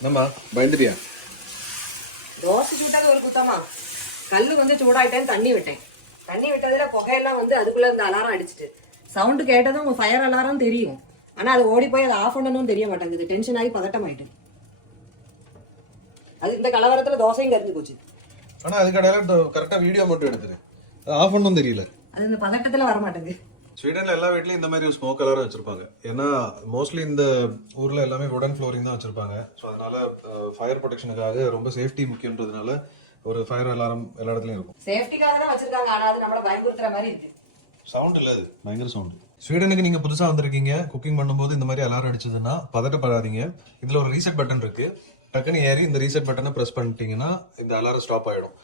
என்னம்மா பயந்துட்டியா? தோசை சுட்டது ஒரு குத்தமா, கல்லு கொஞ்சம் சூடாயிட்டேன்னு தண்ணி விட்டேன். தண்ணி விட்டதுல புகையெல்லாம் வந்து அதுக்குள்ள இந்த அலாரம் அடிச்சுட்டு சவுண்டு கேட்டதும் ஃபயர் அலாரம் தெரியும். ஆனா அது ஓடி போய் அதை ஆஃப் பண்ணணும்னு தெரிய மாட்டேங்குது. டென்ஷன் ஆகி பதட்டம் ஆயிட்டு அது இந்த கலவரத்துல தோசையும் கரிஞ்சு போச்சு. ஆனா அதுக்கடையில கரெக்டா வீடியோ மட்டும் எடுத்துரு, ஆஃப் பண்ணணும் தெரியல. அது இந்த பதட்டத்துல வர மாட்டேங்குது. ஸ்வீடன்ல எல்லா வீட்லயும் இந்த மாதிரி ஸ்மோக் அலாரம் வச்சிருப்பாங்க. ஏன்னா மோஸ்ட்லி இந்த ஊர்ல எல்லாமே வுடன் ஃப்ளோரிங் தான் வச்சிருப்பாங்க. ஸோ அதனால ஃபயர் ப்ரொடெக்ஷனுக்காக ரொம்ப சேஃப்டி முக்கியன்றதுனால ஒரு ஃபயர் அலாரம் எல்லா இடத்துலயும் இருக்கும். சேஃப்டிக்காக தான் வச்சிருக்காங்க. ஆனா அது நம்மள பயமுறுத்துற மாதிரி இருக்கு. சவுண்ட் இல்ல, அது பயங்கர சவுண்ட். ஸ்வீடனுக்கு நீங்க புதுசா வந்திருக்கீங்க, குக்கிங் பண்ணும்போது இந்த மாதிரி அலாரம் அடிச்சதுன்னா பதட்டப்படாதீங்க. இதுல ஒரு ரீசெட் பட்டன் இருக்கு. டக்குன்னு ஏறி இந்த ரீசெட் பட்டனை பிரஸ் பண்ணிட்டீங்கன்னா இந்த அலாரம் ஸ்டாப் ஆயிடும்.